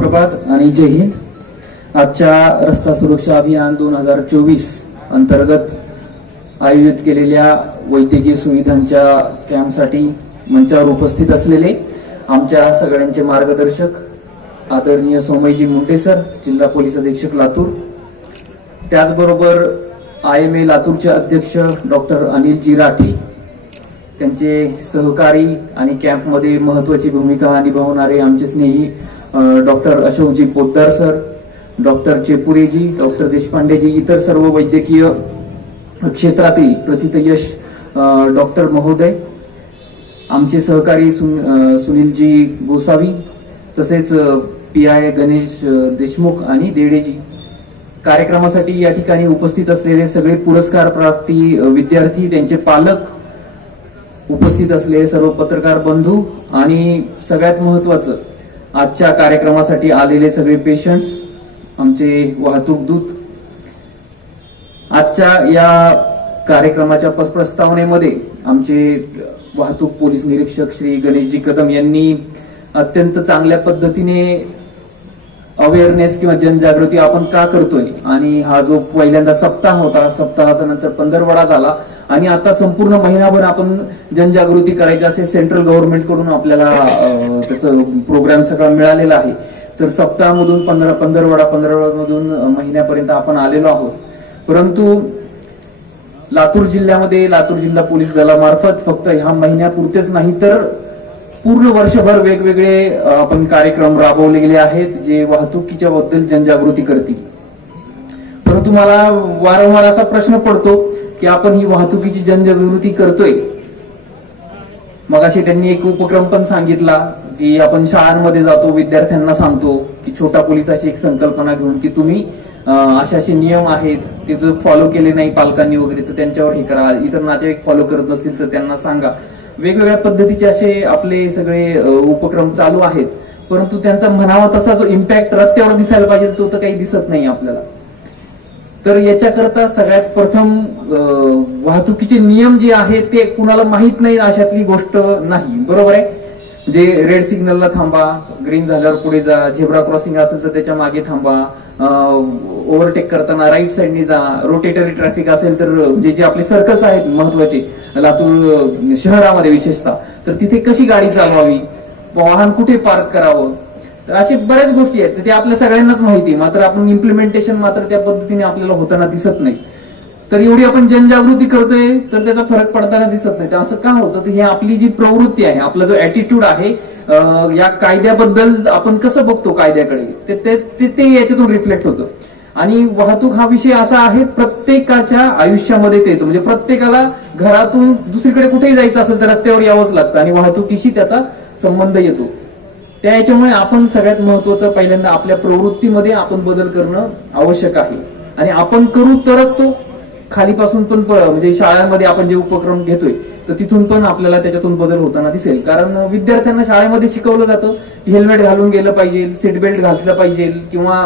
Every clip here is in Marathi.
प्रभात आणि जय हिंद. आजच्या रस्ता सुरक्षा अभियान 2024 अंतर्गत आयोजित केलेल्या वैद्यकीय सुविधांच्या कॅम्पसाठी मंचावर उपस्थित असलेले आमच्या सगळ्यांचे मार्गदर्शक आदरणीय सोमयजी मुंडे सर, जिल्हा पोलीस अधीक्षक लातूर, त्याचबरोबर IMA लातूरचे अध्यक्ष डॉक्टर अनिलजी राठी, त्यांचे सहकारी आणि कॅम्पमध्ये महत्वाची भूमिका निभावणारे आमचे स्नेही doctor Ashokji Poddar sir, doctor Chepureji, doctor Deshpandeji, इतर सर्व वैद्यकीय क्षेत्रातील प्रथितयश डॉक्टर महोदय, आमचे सहकारी सुनीलजी गोसावी, तसेच PI गणेश देशमुख आणि देडेजी. कार्यक्रमासाठी या ठिकाणी उपस्थित असलेले सगळे पुरस्कार प्राप्ती विद्यार्थी, त्यांचे पालक, उपस्थित असलेले सर्व पत्रकार बंधू आणि सगळ्यात महत्वाचं आजच्या कार्यक्रमासाठी आलेले सगळे पेशंट्स, आमचे वाहतूक दूत. आजच्या या कार्यक्रमाच्या प्रस्तावनेमध्ये आमचे वाहतूक पोलीस निरीक्षक श्री गणेशजी कदम यांनी अत्यंत चांगल्या पद्धतीने अवेअरनेस किंवा जनजागृती आपण का करतोय, आणि हा जो पहिल्यांदा सप्ताह होता, सप्ताहाचा नंतर पंधरवडा झाला आणि आता संपूर्ण महिनाभर आपण जनजागृती करायची असे सेंट्रल गव्हर्नमेंट कडून आपल्याला त्याचं प्रोग्राम सगळा मिळालेला आहे. तर सप्ताहामधून पंधरवडामधून महिन्यापर्यंत आपण आलेलो आहोत. परंतु लातूर जिल्ह्यामध्ये लातूर जिल्हा पोलीस दलामार्फत फक्त ह्या महिन्यापुरतेच नाही तर पूर्ण वर्षभर वेगवेगळे आपण कार्यक्रम राबवले गेले आहेत जे वाहतुकीच्या बद्दल जनजागृती करतील. परंतु मला वारंवार असा प्रश्न पडतो की आपण ही वाहतुकीची जनजागृती करतोय. मगाशी त्यांनी एक उपक्रम पण सांगितला की आपण शाळांमध्ये जातो, विद्यार्थ्यांना सांगतो की छोटा पोलीस अशी एक संकल्पना घेऊन की तुम्ही असे नियम आहेत ते जर फॉलो केले नाही पालकांनी वगैरे तर त्यांच्यावर हे करा, इतर नातेवाईक फॉलो करत नसतील तर त्यांना सांगा. वेगवेगळ्या पद्धतीचे असे आपले सगळे उपक्रम चालू आहेत. परंतु त्यांचा म्हणावा तसा जो इम्पॅक्ट रस्त्यावर दिसायला पाहिजे तो तर काही दिसत नाही आपल्याला. तर याच्याकरता सगळ्यात प्रथम वाहतुकीचे नियम जे आहेत ते कुणाला माहित नाही अशातली गोष्ट नाही, बरोबर आहे. जे रेड सिग्नलला थांबा, ग्रीन झाल्यावर पुढे जा, झेब्रा क्रॉसिंग असेल तर त्याच्या मागे थांबा, ओव्हरटेक करताना राईट साईडनी जा, रोटेटरी ट्रॅफिक असेल तर जे आपले सर्कल्स आहेत महत्वाचे लातूर शहरामध्ये विशेषतः, तर तिथे कशी गाडी चालवावी, वाहन कुठे पार्क करावं, तर अशा बऱ्याच गोष्टी आहेत ते आपल्या सगळ्यांनाच माहिती, मात्र आपण इम्प्लिमेंटेशन मात्र त्या पद्धतीने आपल्याला होताना दिसत नाही. तर एवढी आपण जनजागृती करतोय तर त्याचा फरक पडताना दिसत नाही. तर असं का होतं तर ही आपली जी प्रवृत्ती आहे, आपला जो ऍटिट्यूड आहे या कायद्याबद्दल आपण कसं बघतो कायद्याकडे ते याच्यातून रिफ्लेक्ट होतं. आणि वाहतूक हा विषय असा आहे प्रत्येकाच्या आयुष्यामध्ये येतो, म्हणजे प्रत्येकाला घरातून दुसरीकडे कुठेही जायचं असेल तर रस्त्यावर यावंच लागतं आणि वाहतुकीशी त्याचा संबंध येतो. त्याच्यामुळे आपण सगळ्यात महत्वाचं पहिल्यांदा आपल्या प्रवृत्तीमध्ये आपण बदल करणं आवश्यक आहे. आणि आपण करू तरच तो खालीपासून पण म्हणजे शाळांमध्ये आपण जे उपक्रम घेतोय तर तिथून पण आपल्याला त्याच्यातून बदल होताना दिसेल. कारण विद्यार्थ्यांना शाळेमध्ये शिकवलं जातं की हेल्मेट घालून गेलं पाहिजे, सीट बेल्ट घातलं पाहिजे, किंवा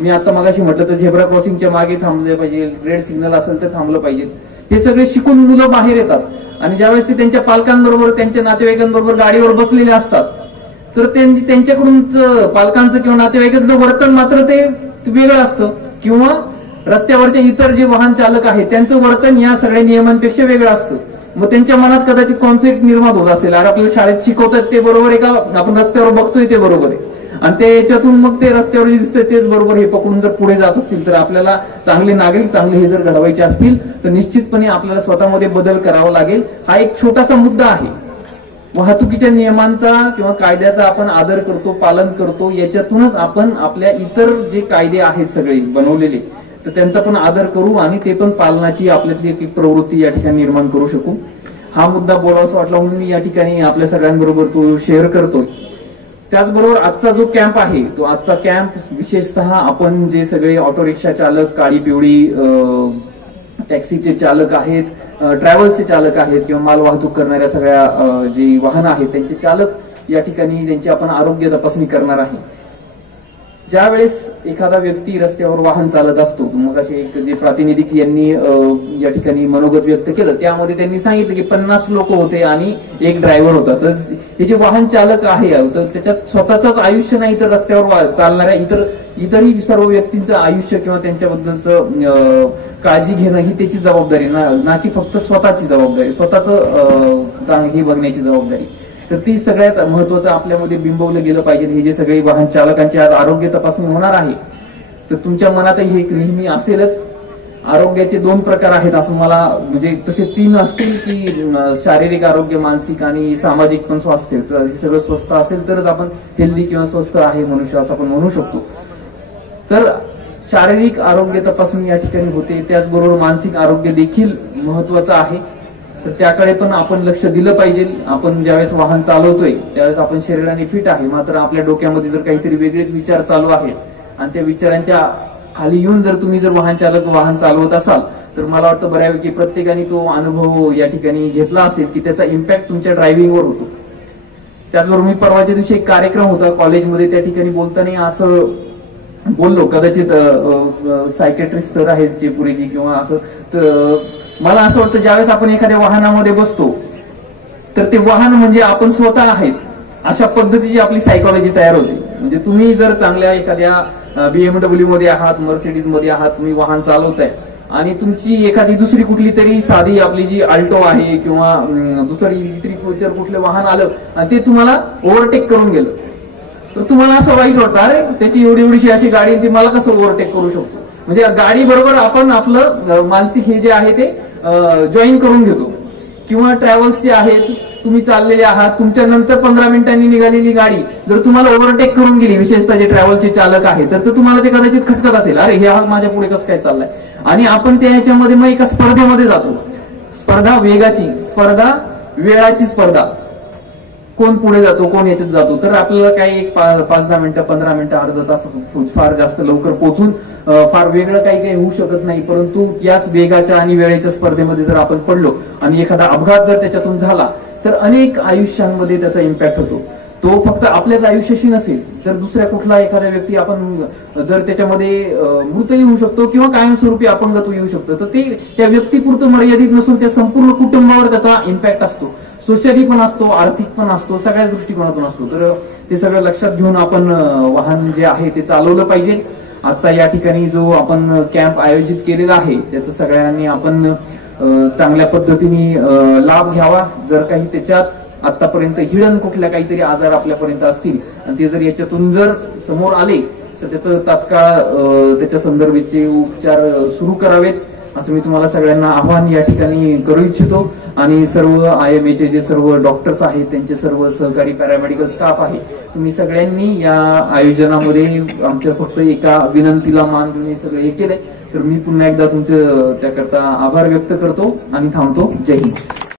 मी आता मगाशी म्हटलं तर झेब्रा क्रॉसिंगच्या मागे थांबलं पाहिजे, रेड सिग्नल असेल तर थांबलं पाहिजे. हे सगळे शिकून मुलं बाहेर येतात आणि ज्यावेळेस ते त्यांच्या पालकांबरोबर त्यांच्या नातेवाईकांबरोबर गाडीवर बसलेले असतात तर त्यांच्याकडून पालकांचं किंवा नातेवाईकांचं वर्तन मात्र ते वेगळं असतं, किंवा रस्त्यावरचे इतर जे वाहन चालक आहेत त्यांचं वर्तन या सगळ्या नियमांपेक्षा वेगळं असतं. मग त्यांच्या मनात कदाचित कॉन्फ्लिक्ट निर्माण होत असेल, अरे आपल्याला शाळेत शिकवतात ते बरोबर आहे का, आपण रस्त्यावर बघतोय ते बरोबर आहे, आणि त्याच्यातून मग ते रस्त्यावर जे दिसतंय तेच बरोबर हे पकडून जर पुढे जात असतील तर आपल्याला चांगले नागरिक चांगले हे जर घडवायचे असतील तर निश्चितपणे आपल्याला स्वतःमध्ये बदल करावा लागेल. हा एक छोटासा मुद्दा आहे. वाहतुकीच्या नियमांचा किंवा कायद्याचा आपण आदर करतो, पालन करतो, याच्यातूनच आपण आपल्या इतर जे कायदे आहेत सगळे बनवलेले तर त्यांचा पण आदर करू आणि ते पण पालनाची आपल्यातली एक प्रवृत्ती या ठिकाणी निर्माण करू शकू. हा मुद्दा बोलावासा वाटला म्हणून मी या ठिकाणी आपल्या सगळ्यांबरोबर तो शेअर करतोय. त्याचबरोबर आजचा जो कॅम्प आहे तो आजचा कॅम्प विशेषतः आपण जे सगळे ऑटो रिक्षा चालक, काळी पिवळी टॅक्सीचे चालक आहेत, ट्रॅव्हल्सचे चालक आहेत किंवा माल वाहतूक करणाऱ्या सगळ्या जी वाहनं आहेत त्यांचे चालक या ठिकाणी त्यांची आपण आरोग्य तपासणी करणार आहे. ज्यावेळेस एखादा व्यक्ती रस्त्यावर वाहन चालत असतो, मग असे एक जे प्रातिनिधिक यांनी या ठिकाणी मनोगत व्यक्त केलं, त्यामध्ये त्यांनी सांगितलं की 50 लोक होते आणि एक ड्रायव्हर होता. तर हे जे वाहन चालक आहे तर त्याच्यात स्वतःच आयुष्य नाही, तर रस्त्यावर चालणाऱ्या इतरही सर्व व्यक्तींचं आयुष्य किंवा त्यांच्याबद्दलचं काळजी घेणं ही त्याची जबाबदारी ना की फक्त स्वतःची जबाबदारी, स्वतःच हे बघण्याची जबाबदारी. तर ती सगळ्यात महत्वाचं आपल्यामध्ये बिंबवलं गेलं पाहिजे. हे जे सगळे वाहन चालकांची आज आरोग्य तपासणी होणार आहे, तर तुमच्या मनातही हे नेहमी असेलच. आरोग्याचे 2 प्रकार आहेत असं मला, म्हणजे तसे 3 असतील की शारीरिक आरोग्य, मानसिक आणि सामाजिक पण स्वास्थ्य. तर हे सगळं स्वस्थ असेल तरच आपण हेल्दी किंवा स्वस्थ आहे मनुष्य असं आपण म्हणू शकतो. तर शारीरिक आरोग्य तपासणी या ठिकाणी होते, त्याचबरोबर मानसिक आरोग्य देखील महत्वाचं आहे. तर त्याकडे पण आपण लक्ष दिलं पाहिजे. आपण ज्यावेळेस वाहन चालवतोय त्यावेळेस आपण शरीराने फिट आहे, मात्र आपल्या डोक्यामध्ये जर काहीतरी वेगळेच विचार चालू आहेत आणि त्या विचारांच्या खाली येऊन जर तुम्ही जर वाहन चालवत असाल, तर मला वाटतं बऱ्यापैकी प्रत्येकाने तो अनुभव या ठिकाणी घेतला असेल की त्याचा इम्पॅक्ट तुमच्या ड्रायव्हिंगवर होतो. त्याचबरोबर मी परवाच्या दिवशी एक कार्यक्रम होता कॉलेजमध्ये, त्या ठिकाणी बोलताना असं बोललो, कदाचित सायकेट्रिस्ट सर आहेत चेपुरेजी किंवा असं, तर मला असं वाटतं ज्यावेळेस आपण एखाद्या वाहनामध्ये बसतो तर ते वाहन म्हणजे आपण स्वतः आहेत अशा पद्धतीची आपली सायकॉलॉजी तयार होते. म्हणजे तुम्ही जर चांगल्या एखाद्या BMW मध्ये आहात, मर्सिडीज मध्ये आहात, तुम्ही वाहन चालवताय आणि तुमची एखादी दुसरी कुठली तरी साधी आपली जी अल्टो आहे किंवा इतर कुठलं वाहन आलं आणि ते तुम्हाला ओव्हरटेक करून गेलं, तर तुम्हाला असं वाईट वाटतं, अरे त्याची एवढीशी अशी गाडी ती मला कसं ओव्हरटेक करू शकतो. म्हणजे गाडी बरोबर आपण आपलं मानसिक हे जे आहे ते जॉईन करून घेतो. किंवा ट्रॅव्हल्स जे आहेत, तुम्ही चाललेले आहात, तुमच्या नंतर 15 मिनिटांनी निघालेली गाडी जर तुम्हाला ओव्हरटेक करून गेली, विशेषतः जे ट्रॅव्हल्सचे चालक आहे, तर तुम्हाला ते कदाचित खटकत असेल, अरे हे माझ्या पुढे कसं काय चाललंय. आणि आपण त्या ह्याच्यामध्ये मग एका स्पर्धेमध्ये जातो. स्पर्धा वेगाची, स्पर्धा वेळाची स्पर्धा, कोण पुढे जातो, कोण याच्यात जातो. तर आपल्याला काही 5-10 मिनिटं, 15 मिनिटं, अर्धा तास फार जास्त लवकर पोहोचून फार वेगळं काही होऊ शकत नाही. परंतु याच वेगाच्या आणि वेळेच्या स्पर्धेमध्ये जर आपण पडलो आणि एखादा अपघात जर त्याच्यातून झाला, तर अनेक आयुष्यांमध्ये त्याचा इम्पॅक्ट होतो. तो फक्त आपल्याच आयुष्याशी नसेल, तर दुसऱ्या कुठला एखादा व्यक्ती आपण जर त्याच्यामध्ये मृतही होऊ शकतो किंवा कायमस्वरूपी अपंगत्व येऊ शकतं. तर ते त्या व्यक्तीपुरतं मर्यादित नसून त्या संपूर्ण कुटुंबावर त्याचा इम्पॅक्ट असतो. सोशली पण असतो, आर्थिक पण असतो, सगळ्याच दृष्टिकोनातून असतो. तर ते सगळं लक्षात घेऊन आपण वाहन जे आहे ते चालवलं पाहिजे. आजचा या ठिकाणी जो आपण कॅम्प आयोजित केलेला आहे त्याचा सगळ्यांनी आपण चांगल्या पद्धतीने लाभ घ्यावा. जर काही त्याच्यात आतापर्यंत हिडन कुठल्या काहीतरी आजार आपल्यापर्यंत असतील आणि ते जर याच्यातून जर समोर आले, तर त्याचं तात्काळ त्याच्या संदर्भाचे उपचार सुरू करावेत असं मी तुम्हाला सगळ्यांना आव्हान या ठिकाणी करू इच्छितो. आणि सर्व IMA चे जे सर्व डॉक्टर्स आहेत, त्यांचे सर्व सहकारी पॅरामेडिकल स्टाफ आहे, तुम्ही सगळ्यांनी या आयोजनामध्ये आमच्या फक्त एका विनंतीला मान देऊन हे सगळं हे केलंय. तर मी पुन्हा एकदा तुमचं त्याकरता आभार व्यक्त करतो आणि थांबतो. जय हिंद.